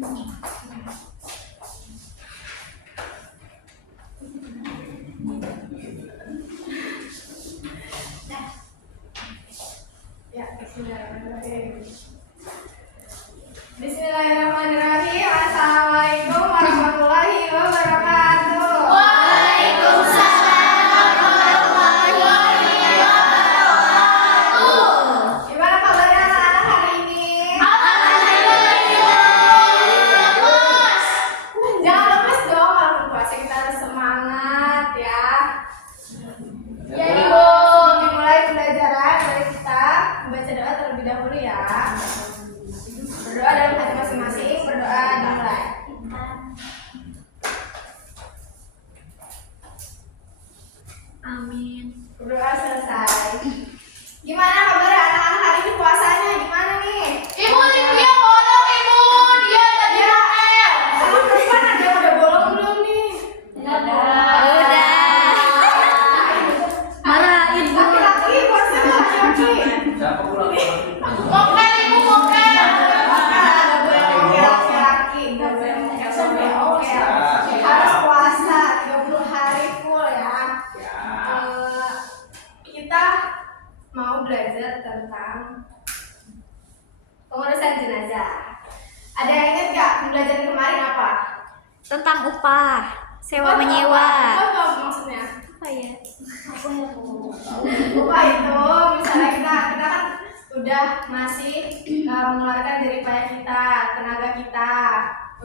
Ya, bismillahirrahmanirrahim. Bismillahirrahmanirrahim. Assalamualaikum warahmatullahi wabarakatuh. Waalaikumsalam warahmatullahi wabarakatuh. Gimana kabarnya anak-anak hari ini? Alhamdulillah. Jangan lemes dong, kalau puasa kita harus semangat ya. Ya, Ibu. Dimulai pembelajaran dari kita membaca doa terlebih dahulu ya. Berdoa dalam hati masing-masing, berdoa dimulai. Amin. Berdoa selesai. Gimana kabar anak-anak hari ini puasanya? Gimana nih? Ibu, dia bolong, Ibu. Dia tadi makan. Emang perempuan ada yang udah bolong belum nih? Marah, Ibu. Laki-laki, puasanya laki-laki. Siapa pulang? Mokel, Ibu, mokel. Nggak boleh mokel laki-laki, nggak boleh mokel sampai mokel. Harus puasa 30 hari full ya. Kita mau belajar tentang pengurusan jenazah. Ada yang ingat nggak pembelajaran kemarin apa? Tentang upah sewa Apa? menyewa. Apa maksudnya? Apa ya? Upah itu misalnya kita kan udah masih mengeluarkan dari payah kita, tenaga kita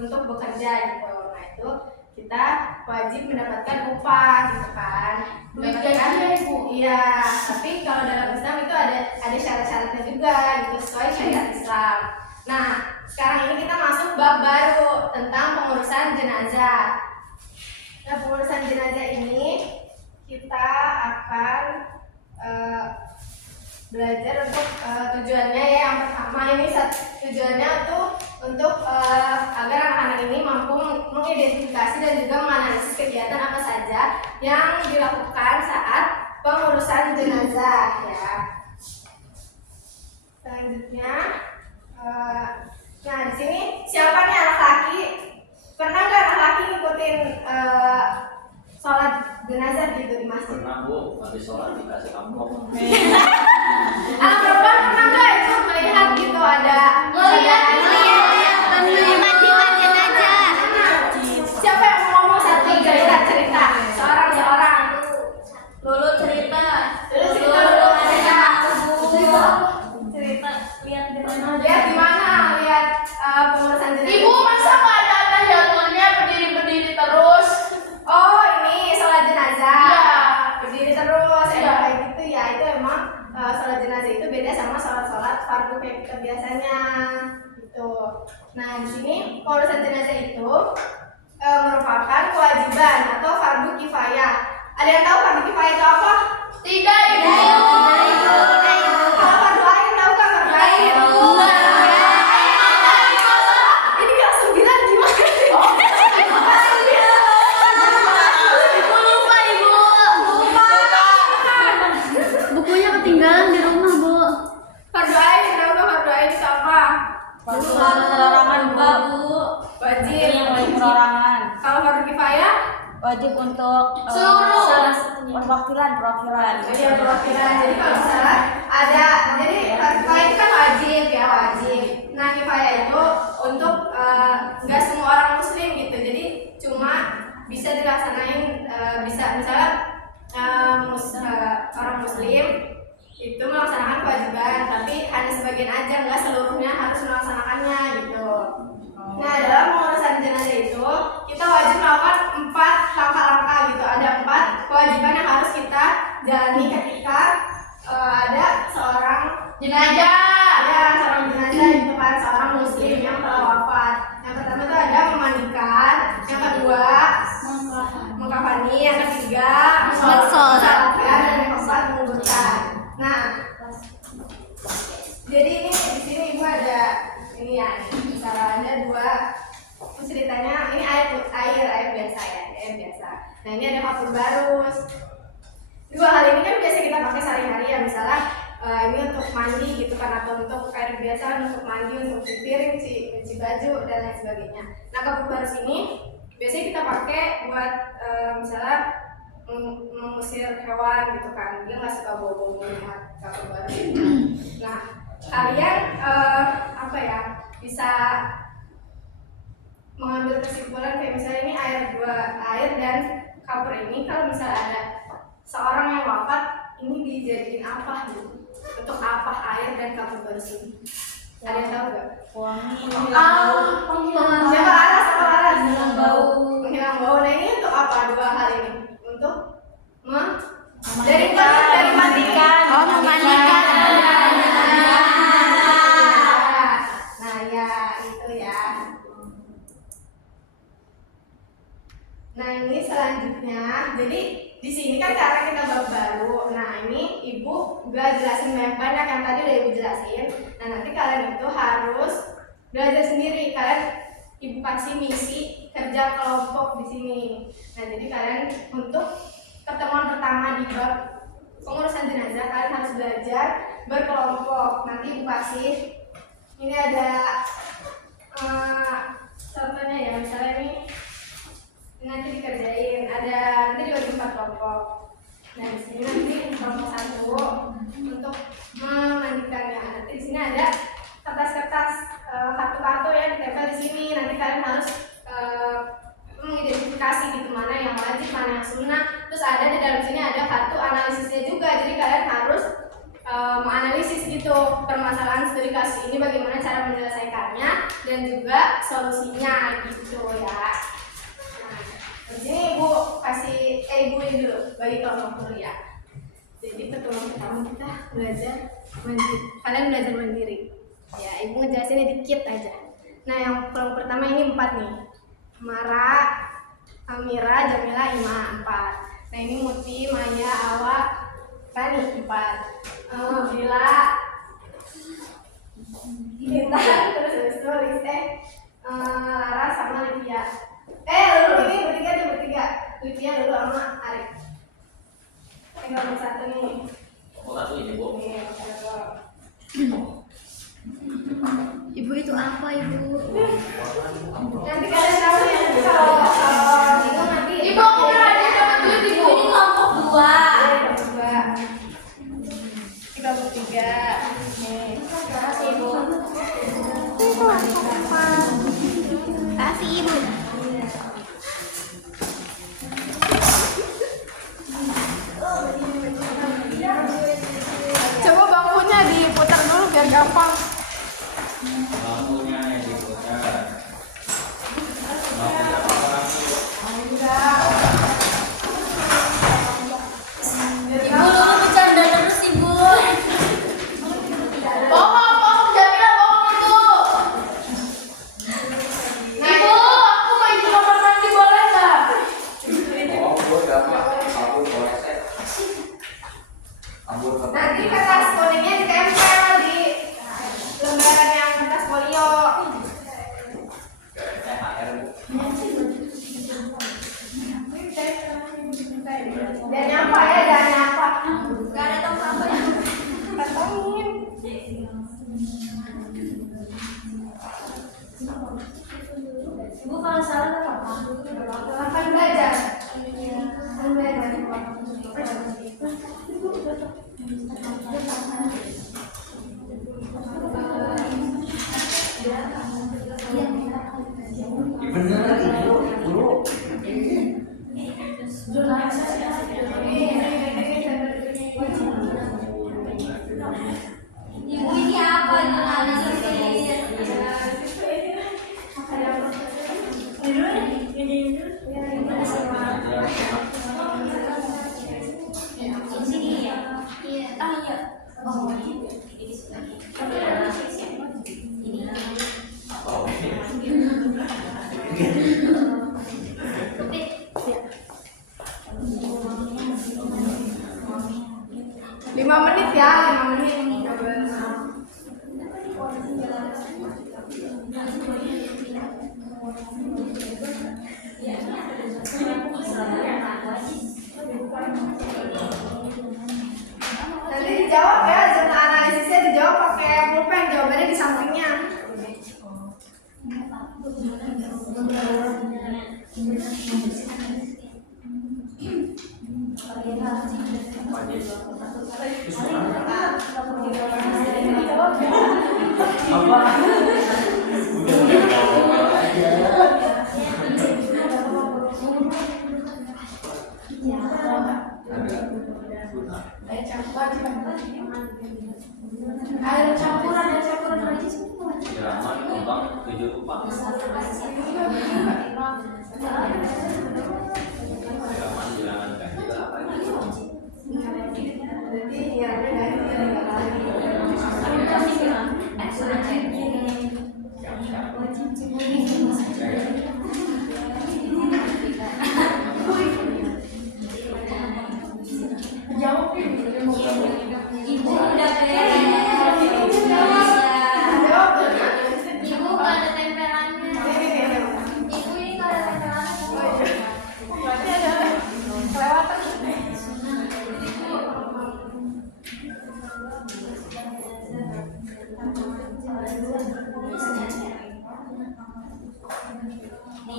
untuk bekerja gitu. Nah itu kita wajib mendapatkan upah gitu kan. Duit gajinya, Ibu. Iya, tapi kalau dalam Islam itu ada syarat-syaratnya juga gitu sesuai syariat Islam. Nah, sekarang ini kita masuk bab baru tentang pengurusan jenazah. Nah, pengurusan jenazah ini kita akan belajar untuk tujuannya ya. Yang pertama ini tujuannya tuh untuk agar anak-anak ini mampu mengidentifikasi dan juga menganalisis kegiatan apa saja yang dilakukan saat pengurusan jenazah ya. Selanjutnya, nah di sini siapa nih anak laki? Pernah nggak anak laki ngikutin sholat jenazah gitu di masjid? Pernah Bu, habis sholat dikasih amplop. Anak perempuan pernah nggak itu melihat gitu ada Pemandian jenazah. Siapa yang mau ngomong satu cerita seorang Lulu cerita. terus cerita dulu cerita Lihat lihat gimana lihat pengurusan jenazah. Ibu, masa nggak ada jadwalnya berdiri-berdiri terus? Oh ini sholat jenazah. Iya. Berdiri terus Iya. kayak gitu ya. Itu emang sholat jenazah itu beda sama sholat fardu kayak kita biasanya gitu. Nah di sini pengurusan jenazah itu merupakan kewajiban atau fardu kifayah. Ada yang tahu fardu kifayah itu apa? Tidak, Ibu. Kalau fardu ain tahu kan fardu ain? Ini kelas 9 gimana? Ibu lupa, Ibu. Bukunya ketinggalan di rumah, Bu. Fardu ain tahu kan fardu ain itu apa? Perorangan juga, Bu. Wajib. Perorangan Kalau fardu kifayah? wajib untuk Seluruh. salah satunya perwakilan. Iya perwakilan. Jadi kalau misalnya ada, jadi kifayah itu kan wajib ya wajib. Nah kifayah itu untuk nggak semua orang muslim gitu. Jadi cuma bisa dilaksanain bisa misalnya orang muslim itu melaksanakan kewajiban, tapi hanya sebagian aja, nggak seluruhnya harus melaksanakannya gitu. Nah dalam pengurusan jenazah itu kita wajib melakukan 4 langkah-langkah gitu. Ada 4 kewajiban yang harus kita jalani ketika ada seorang Jenazah. seorang jenazah gitu kan, seorang muslim yang telah wafat. Yang pertama itu ada memandikan, yang kedua mengkafani, yang ketiga mensolatkan, dan yang keempat menguburkan. Nah, jadi ini di sini ibu ada ini ya, misalnya ada 2 ceritanya. Ini air biasa ya, air biasa. Nah ini ada kapur barus. 2 hal ini kan biasa kita pakai sehari-hari ya, misalnya ini untuk mandi gitu kan, atau untuk air biasa untuk mandi, untuk cuci piring, cuci baju dan lain sebagainya. Nah kapur barus ini biasanya kita pakai buat misalnya mengusir hewan gitu kan, dia nggak suka bau-bau banget kapur barus ini. Nah kalian apa ya, bisa mengambil kesimpulan kayak misalnya ini air dan kapur ini kalau misalnya ada seorang yang wafat, ini dijadiin apa gitu, untuk apa air dan kapur barus ini? Ada yang tahu gak? Wangi. Siapa Aras? Menghilang bau. Menghilang bau. Nah ini untuk apa dua hal ini? Untuk dari Memandikan. Oh, memandikan. Nah ya itu ya. Nah ini selanjutnya, jadi di sini kan cara kita bab baru. Nah ini ibu udah jelasin banyak yang tadi udah ibu jelasin. Nah nanti kalian itu harus belajar sendiri. Ibu kasih misi kerja kelompok di sini. Nah jadi kalian untuk pertemuan pertama di bab pengurusan jenazah kalian harus belajar berkelompok. Nanti ibu kasih ini ada contohnya ya, misalnya ini nanti dikerjain, ada nanti dibagi 4 kelompok. Nah di sini nanti kelompok 1 untuk memandikannya. Nanti di sini ada kertas-kertas kartu-kartu yang ditempel di sini. Nanti kalian harus mengidentifikasi gitu mana yang wajib, mana yang sunnah. Terus ada di dalam sini ada kartu analisisnya juga. Jadi kalian harus menganalisis gitu permasalahan studi kasus ini, bagaimana cara menyelesaikannya dan juga solusinya gitu ya. Di sini ibu kasih ibu ini dulu bagi kelompok dulu ya. Jadi pertemuan pertama kita belajar mandiri. Kalian belajar mandiri. Ya, ibu ngejelasinnya dikit aja. Nah, yang kelompok pertama ini 4 nih. Mara, Amira, Jamila, Ima 4. Nah, ini Muti, Maya, Awa, Rani 4. Bila, Intan, terus habis itu Lise, Lara sama Livia. Dulu ini bertiga. Livia dulu sama Arif. Kelompok 1 nih. Kelompok 1 ini bu. Nih, Ibu itu apa, Ibu? nanti kalian tahu ya, kalau itu nanti Ibu aku pernah dapat duit ibu. Ini kelompok 2. kita bertiga. Nih, Makasih Ibu. Kasih, Ibu. coba bangkunya diputar dulu biar gampang. Bangkunya yang diputar. Bangkunya Ibu dulu bercanda terus Ibu. Bohong, Jamila bohong itu. Ibu, aku main di kamar mandi boleh nggak? oh bu gampang. Aku boleh saya. Ambur Nanti kertas kuningnya ditempel di lembaran yang kertas folio. THR bu. Dan nyapa ya, jangan nyapa. Gak ada tong sampah. Kantongin. Ibu kalau salah apa? Akan belajar. Akan belajar. Beneran ibu. Ibu ini apa? Analisis. Sini ya. Iya. Iya. Oh, ini Oh. 5 menit ya, 5 menit. Nanti dijawab ya, zona analisisnya dijawab pakai pulpen, jawabannya di sampingnya. Ada campuran aja sih. Siraman, kembang, tujuh rupa. Siraman, bilangan ganjil apa ini? Jadi ya udah Ibu udah beres. Ibu nggak ada tempelannya. Ibu ini nggak ada tempelannya. berarti ada kelewatan. Ini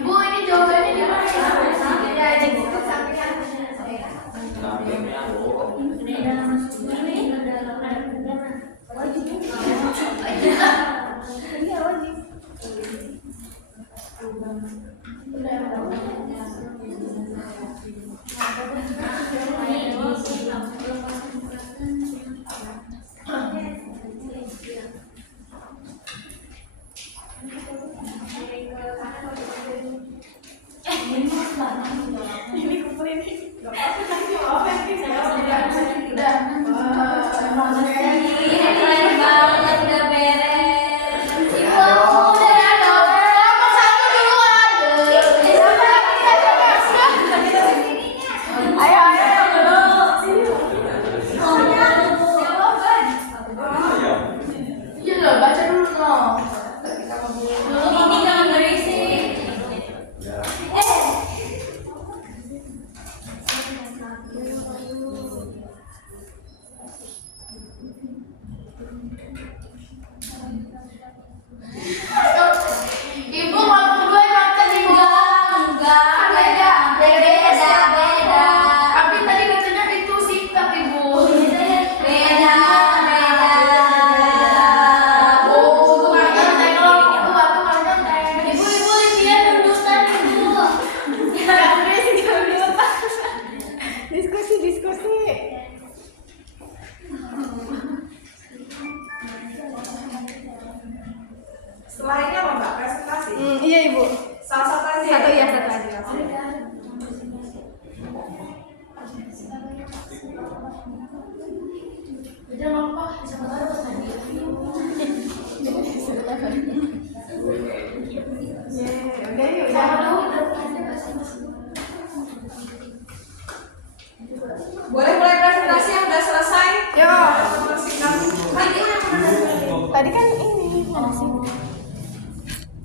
Ibu, ini jawabannya di mana ya? Ya, di buku sampingan. Sampingnya, Bu. Ini kumpul ini. Gak apa-apa sih, apa sih? Udah. Ini keren banget, udah beres. Ibu, aku udah ada. Nomor 1 duluan. Ayo. Iya loh, baca dulu dong. Ini jangan berisik. Ibu kelompok 2 emang tadi Enggak, beda. Tapi tadi katanya itu sikap ibu. Beda. Oh, makanya saya kelompok 2 tuh makanya Ibu lihat tuntutan ibu. Diskusi. Setelah ini apa Mbak? Presentasi? Iya ibu. Salah satu aja. Satu ya, satu aja. Udah ngapa? Siapa tahu tadi. Udah yuk. Siapa tahu Boleh mulai presentasi yang udah selesai? Yo. Tadi kan ini nasi.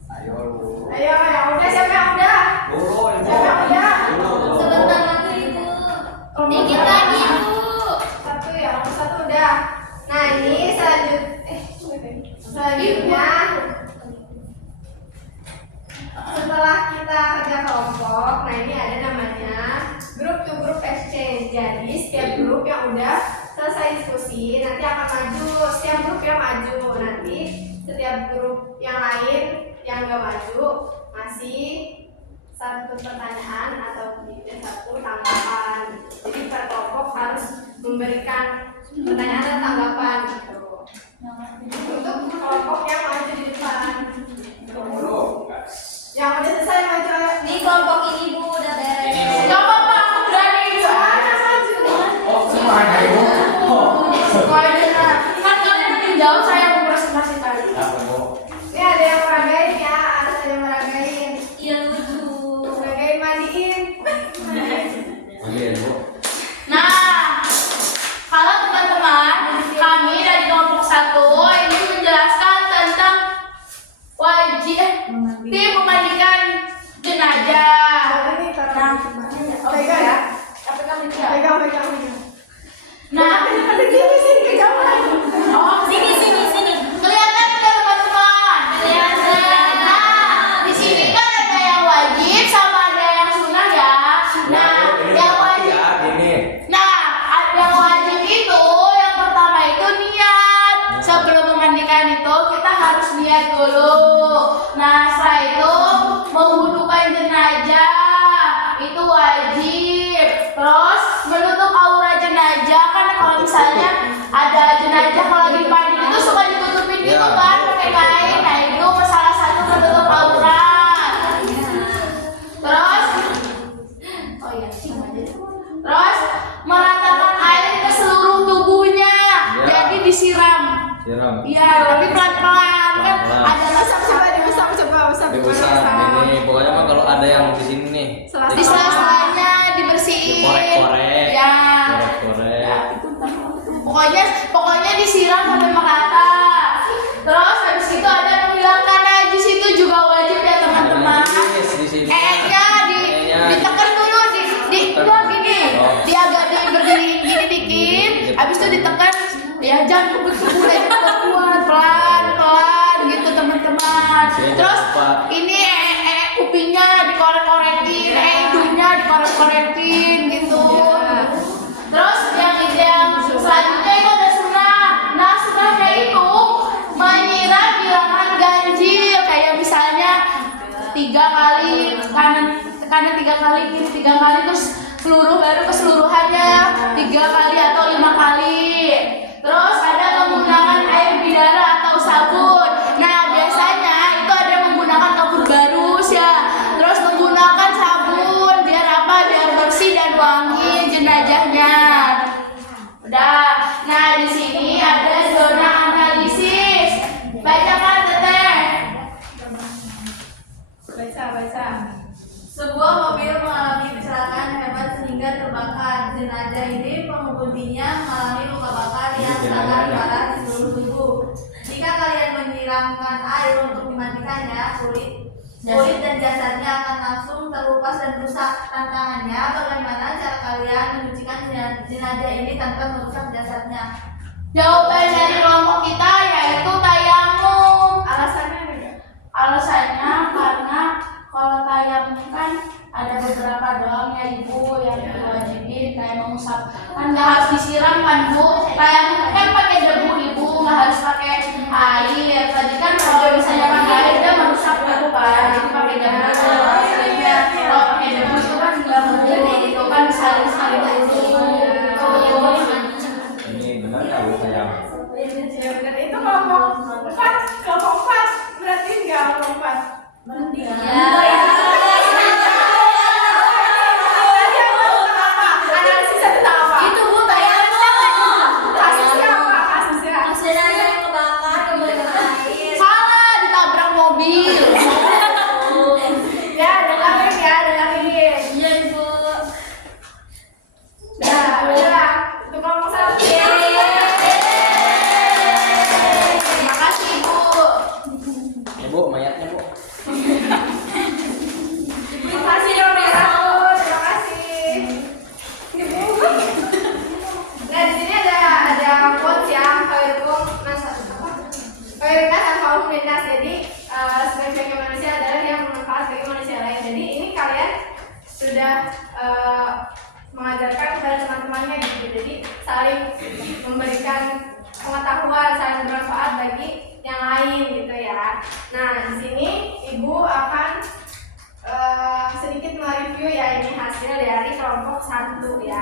Ayo, Bu. Ayo, yang udah siapa yang udah? Dulu, Ibu. Siapa yang udah? Dulu. Sebentar lagi ibu. Dikit lagi ibu. Satu ya, nomor 1 udah. Nah ini selanjutnya setelah kita kerja kelompok, nah ini ada namanya group to group exchange. Jadi setiap grup yang udah selesai diskusi nanti akan maju, setiap grup yang maju nanti setiap grup yang lain yang gak maju masih satu pertanyaan atau tidak satu tanggapan. Jadi per kelompok harus memberikan pertanyaan dan tanggapan gitu. Untuk kelompok yang maju di depan. Dulu. tim memandikan jenazah. Ini taruh Nah, pegang ya. tapi kamu tidak. Pegang. Nah, Ada sini kejauhan. oh Sini, sini, sini. kelihatan nggak teman-teman? Kelihatan. Nah, di sini kan ada yang wajib sama ada yang sunnah ya. Nah, yang wajib. Ya, gini. Nah, yang wajib itu yang pertama itu niat. Sebelum memandikan itu kita harus niat dulu. Nah, setelah itu mewudukan jenazah itu wajib. Terus menutup aura jenazah kan kalau misalnya ada jenazah kalau lagi mandi itu suka ditutupin gitu Ya. kan pakai kain. Nah, itu salah satu menutup aurat. Terus oh iya, terus meratakan air ke seluruh tubuhnya. Ya. Jadi disiram. Siram. Iya, tapi pelan-pelan kan Pelan-pelan. ada rasa Coba diusap, usap. Diusap ini. Pokoknya mah kalau ada yang di sini nih. di sela-selanya dibersihin. Dikorek-korek. Ya. Korek-korek. Pokoknya disiram sampai merata. Terus habis itu ada menghilangkan najis itu juga wajib ya teman-teman. Najis di sini. Nya ditekan dulu di enggak gini. Oh. Dia agak berdiri gini dikit. Habis itu ditekan ya jangan kebut-kebut kuat pelan-pelan gitu teman-teman. Terus ini kupingnya dikorek-korekin, hidungnya dikorek-korekin gitu. Terus yang selanjutnya itu ada sunnah. Nah, sunnahnya itu menyiram bilangan ganjil kayak misalnya 3 kali kanan 3 kali kiri 3 kali terus seluruh baru keseluruhannya 3 kali atau 5 kali. Terus ada menggunakan air bidara atau sabun. Nah, biasanya itu ada menggunakan kapur barus ya. Terus menggunakan sabun biar apa? Biar bersih dan wangi jenazahnya. Udah. Nah, di sini ada zona analisis. Bacakan Teteh. Baca. Sebuah mobil mengalami kecelakaan hebat sehingga terbakar. Jenazah ini pengemudinya mengalami luka bakar yang sangat parah di seluruh tubuh. Jika kalian menyiramkan air untuk dimandikannya, kulit dan jasadnya akan langsung terlupas dan rusak. Tantangannya, bagaimana cara kalian menyucikan jenazah ini tanpa merusak jasadnya? Jawaban dari kelompok kita yaitu tayamum. Alasannya enggak? Alasannya karena kalau tayamum kan ada beberapa doang ya ibu yang diwajibin kayak mengusap kan nggak harus disiram kan bu. Tayamum kan pakai debu ibu nggak harus pakai air. Tadi kan kalau misalnya pakai air dia merusak debu kan jadi pakai debu. Kalau pakai debu itu kan nggak perlu itu kan sekali dulu. Ini benar nggak Bu sayang? Ya benar itu kelompok 4 berarti enggak kelompok 4. Analisisnya tentang apa? Itu Bu, tayamum. Kasusnya apa? Kasusnya. Jenazah yang kebakar kemudian air. Salah ditabrak mobil. Ya, dengerin. Iya Ibu. Udah. Itu kelompok 1. Terima kasih ibu. Ya Bu, mayatnya Bu. Terima kasih dong ya. Terima kasih. Nah, di sini ada quotes yang Khairikum tanfa'uhum linnas. Jadi sebagai manusia adalah yang bermanfaat bagi manusia lain. Jadi ini kalian sudah mengajarkan kepada teman-temannya gitu. Jadi saling memberikan pengetahuan, saling bermanfaat bagi yang lain gitu ya. Nah, di sini ibu akan sedikit mereview ya ini hasil dari kelompok 1 ya.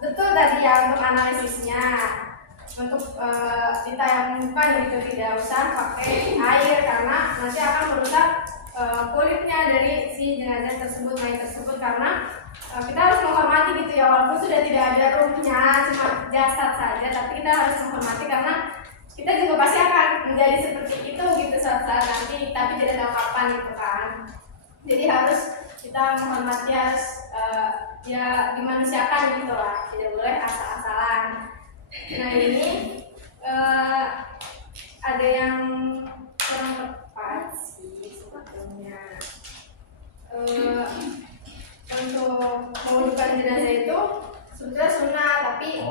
Betul tadi ya untuk analisisnya, untuk ditayamumkan gitu, tidak usah pakai air karena nanti akan merusak kulitnya dari si jenazah tersebut, mayat tersebut, karena kita harus menghormati gitu ya, walaupun sudah tidak ada ruhnya, cuma jasad saja, tapi kita harus menghormati karena kita juga pasti akan menjadi seperti itu gitu suatu saat nanti, tapi tidak tahu kapan gitu kan. Jadi harus kita menghormati, harus ya dimanusiakan gitu lah, tidak boleh asal-asalan. Nah ini ada yang kurang Sebetulnya sunnah, tapi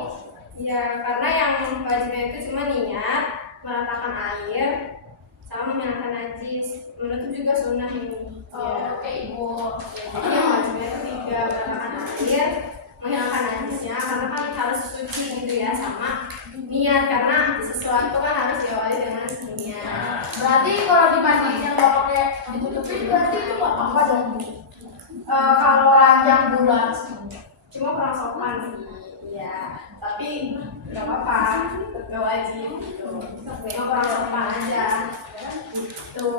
ya karena yang wajibnya itu cuma niat, meratakan air, sama menghilangkan najis. Menurut juga sunnah ini. Ya. Oke ibu. Jadi yang wajibnya itu 3, meratakan air, menghilangkan najisnya, karena kan harus suci gitu ya, sama niat, karena sesuatu kan harus diawali dengan niat. Berarti kalau dimandiin yang nggak pakai ditutupin berarti itu nggak apa-apa dong Bu? Kalau ranjang bulan Cuma kurang sopan sih, iya. Tapi nggak apa-apa, tetap wajib gitu. Cuma kurang sopan aja, gitu.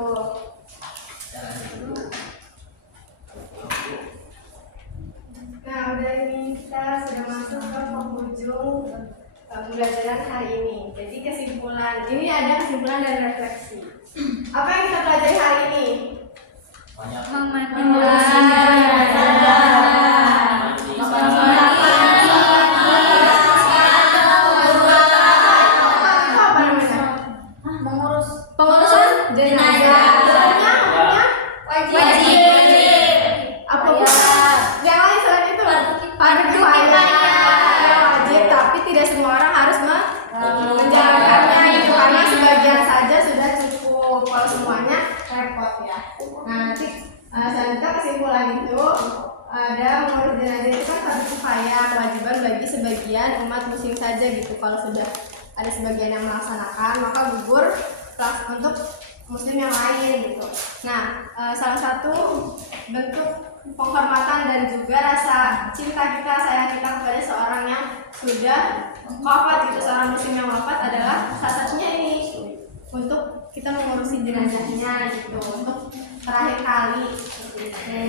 Nah, udah ini kita sudah masuk ke penghujung pembelajaran hari ini. Jadi kesimpulan, ini ada kesimpulan dan refleksi. Apa yang kita pelajari hari ini? Banyak. Apa namanya? Pengurusan jenazah. Apa yang lain selain itu? Fardu kifayah wajib, tapi tidak semua orang harus menjalankannya gitu, karena sebagian saja sudah cukup. Kalau semuanya repot ya. Nah, nanti selanjutnya kesimpulan itu ada mengurus jenazah itu kan fardu kifayah, kewajiban bagi sebagian umat muslim saja gitu. Kalau sudah ada sebagian yang melaksanakan, maka gugur untuk muslim yang lain gitu. Nah, salah satu bentuk penghormatan dan juga rasa cinta kita, sayang kita kepada seorang yang sudah wafat gitu, seorang muslim yang wafat adalah salah satunya ini, untuk kita mengurusi jenazahnya gitu, untuk terakhir kali gitu.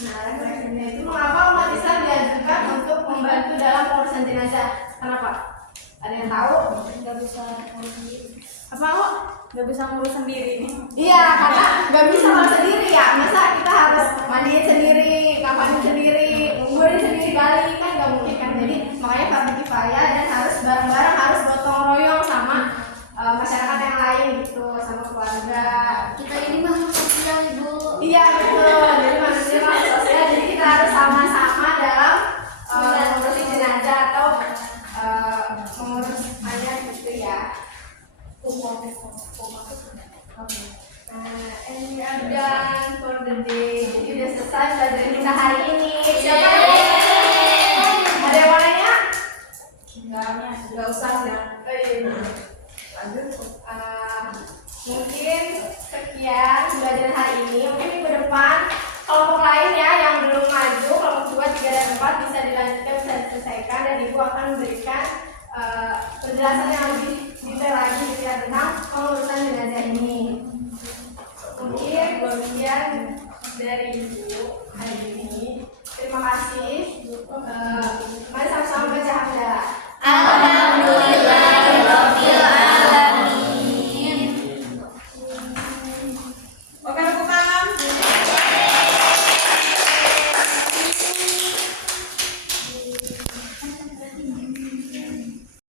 Nah, refleksinya itu mengapa umat Islam diajarkan untuk membantu dalam pengurusan jenazah? Kenapa? Ada yang tahu? Nggak bisa ngurus sendiri. Apa kok? Nggak bisa ngurus sendiri. Iya, karena nggak bisa kalau sendiri ya. Masa kita harus mandiin sendiri, kapanin sendiri, nguburin sendiri kali, kan nggak mungkin kan. Jadi makanya fardu kifayah dan harus bareng-bareng, harus gotong royong sama masyarakat yang lain gitu, sama keluarga. Kita ini makhluk sosial Ibu. Iya betul. Jadi manusia makhluk sosial. Jadi kita harus sama-sama dalam mengurusi jenazah atau mengurus mayat gitu ya. And we are done for the day. Jadi udah selesai pelajaran kita hari ini. Siapa yang ada yang mau nanya? Enggak usah ya. Lanjut. Mungkin sekian pelajaran hari ini. Mungkin minggu depan kelompok lain ya yang belum maju, kelompok 2, 3, dan 4 bisa dilanjutkan, bisa diselesaikan, dan Ibu akan memberikan penjelasan yang lebih detail lagi gitu ya, tentang